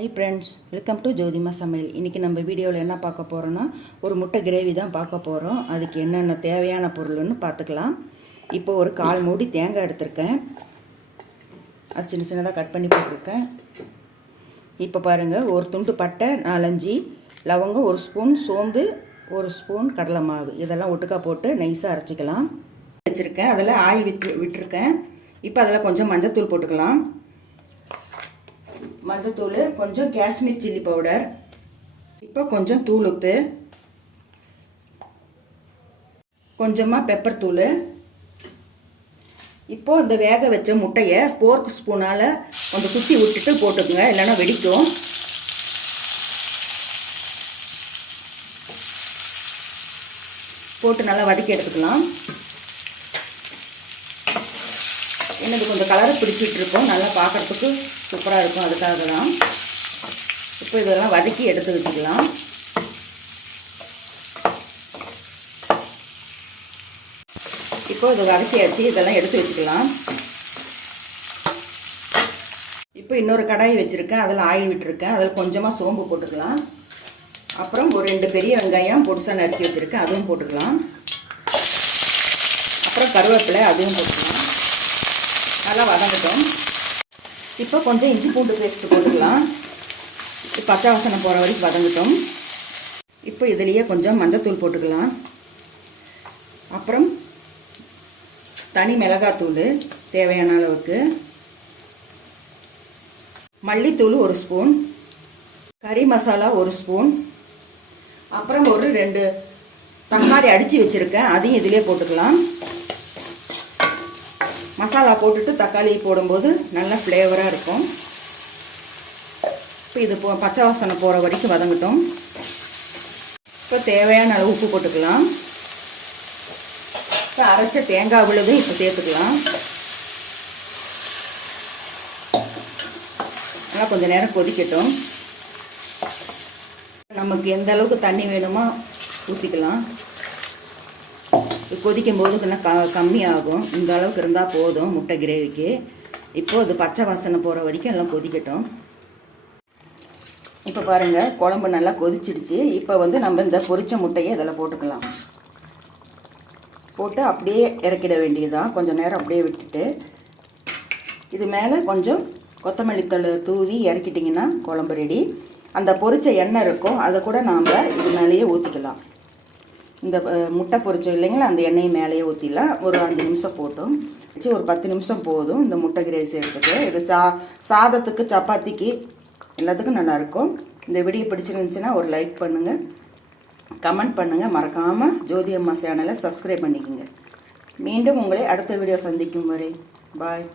Hi friends, welcome to ஜோதிமா சமையல். இன்றைக்கி நம்ம வீடியோவில் என்ன பார்க்க போகிறோன்னா ஒரு முட்டை கிரேவி தான் பார்க்க போகிறோம். அதுக்கு என்னென்ன தேவையான பொருள்னு பார்த்துக்கலாம். இப்போ ஒரு 1/4 மூடி தேங்காய் எடுத்திருக்கேன். அது சின்ன சின்னதாக கட் பண்ணி போட்டிருக்கேன். இப்போ பாருங்கள், ஒரு துண்டு பட்டை, 4-5 லவங்கம், 1 ஸ்பூன் சோம்பு, 1 ஸ்பூன் கடலை மாவு, இதெல்லாம் ஒட்டுக்கா போட்டு நைஸாக அரைச்சிக்கலாம். வச்சுருக்கேன். அதில் ஆயில் விட்டுருக்கேன். இப்போ அதில் கொஞ்சம் மஞ்சத்தூள் போட்டுக்கலாம். மஞ்சத்தூள், கொஞ்சம் காஷ்மீர் சில்லி பவுடர், இப்போ கொஞ்சம் தூள் உப்பு, கொஞ்சமாக பெப்பர் தூள். இப்போ இந்த வேக வச்ச முட்டையை போர்க் ஸ்பூனால் கொஞ்சம் குத்தி விட்டுட்டு போட்டுக்குங்க, இல்லைன்னா வெடிக்கும். போட்டு நல்லா வதக்கி எடுத்துக்கலாம். எனக்கு கொஞ்சம் கலரை பிடிச்சிட்டு இருக்கும், நல்லா பார்க்குறதுக்கு சூப்பராக இருக்கும், அதுக்காக தான். இப்போ இதெல்லாம் வதக்கி எடுத்து வச்சுக்கலாம். இப்போ இதை வதக்கியாச்சு, இதெல்லாம் எடுத்து வச்சுக்கலாம். இப்போ இன்னொரு கடாய் வச்சுருக்கேன். அதில் ஆயில் விட்டுருக்கேன். அதில் கொஞ்சமாக சோம்பு போட்டுக்கலாம். அப்புறம் ஒரு 2 பெரிய வெங்காயம் பொடிசாக நறுக்கி வச்சுருக்கேன், அதுவும் போட்டுக்கலாம். அப்புறம் கருவேப்பிலை, அதையும் போட்டுக்கலாம். நல்லா வதங்கட்டும். இப்போ கொஞ்சம் இஞ்சி பூண்டு பேஸ்ட்டு போட்டுக்கலாம். பச்சை வாசனை போகிற வரைக்கும் வதங்கட்டும். இப்போ இதுலேயே கொஞ்சம் மஞ்சத்தூள் போட்டுக்கலாம். அப்புறம் தனி மிளகாத்தூள் தேவையான அளவுக்கு, மல்லித்தூள் 1 ஸ்பூன், கறி மசாலா 1 ஸ்பூன், அப்புறம் ஒரு 2 தக்காளி அடித்து வச்சுருக்கேன், அதையும் இதிலே போட்டுக்கலாம். மசாலா போட்டுட்டு தக்காளி போடும்போது நல்ல ஃப்ளேவராக இருக்கும். இப்போ இது பச்சை வாசனை போகிற வரைக்கும் வதங்கட்டும். இப்போ தேவையான அளவு உப்பு போட்டுக்கலாம். இப்போ அரைச்ச தேங்காய் விழுது இப்போ சேர்த்துக்கலாம். நல்லா கொஞ்சம் நேரம் கொதிக்கட்டும். நமக்கு எந்த அளவுக்கு தண்ணி வேணுமோ ஊற்றிக்கலாம். கொதிக்கும் போது கொஞ்சம் கம்மியாகும். இந்த அளவுக்கு இருந்தால் போதும் முட்டை கிரேவிக்கு. இப்போது அது பச்சை வாசனை போகிற வரைக்கும் எல்லாம் கொதிக்கட்டும். இப்போ பாருங்கள், குழம்பு நல்லா கொதிச்சிடுச்சு. இப்போ நம்ம இந்த பொரிச்ச முட்டையை இதில் போட்டுக்கலாம். போட்டு அப்படியே இறக்கிட வேண்டியதுதான். கொஞ்சம் நேரம் அப்படியே விட்டுட்டு இது மேலே கொஞ்சம் கொத்தமல்லி தழை தூவி இறக்கிட்டிங்கன்னா குழம்பு ரெடி. அந்த பொரிச்ச எண்ணெய் இருக்கும், அதை கூட நாம் இது மேலேயே ஊற்றிக்கலாம். இந்த முட்டை பொரிச்சோம் இல்லைங்களா, அந்த எண்ணெயை மேலேயே ஊற்றிடலாம். ஒரு 5 நிமிஷம் போட்டும் வச்சு ஒரு 10 நிமிஷம் போதும் இந்த முட்டை கிரேவி செய்கிறதுக்கு. இது சாதத்துக்கு, சப்பாத்திக்கு எல்லாத்துக்கும் நல்லாயிருக்கும். இந்த வீடியோ பிடிச்சிருந்துச்சுன்னா ஒரு லைக் பண்ணுங்கள், கமெண்ட் பண்ணுங்கள். மறக்காமல் ஜோதி அம்மா சேனலை சப்ஸ்கிரைப் பண்ணிக்கோங்க. மீண்டும் உங்களை அடுத்த வீடியோ சந்திக்கும் வரை பாய்.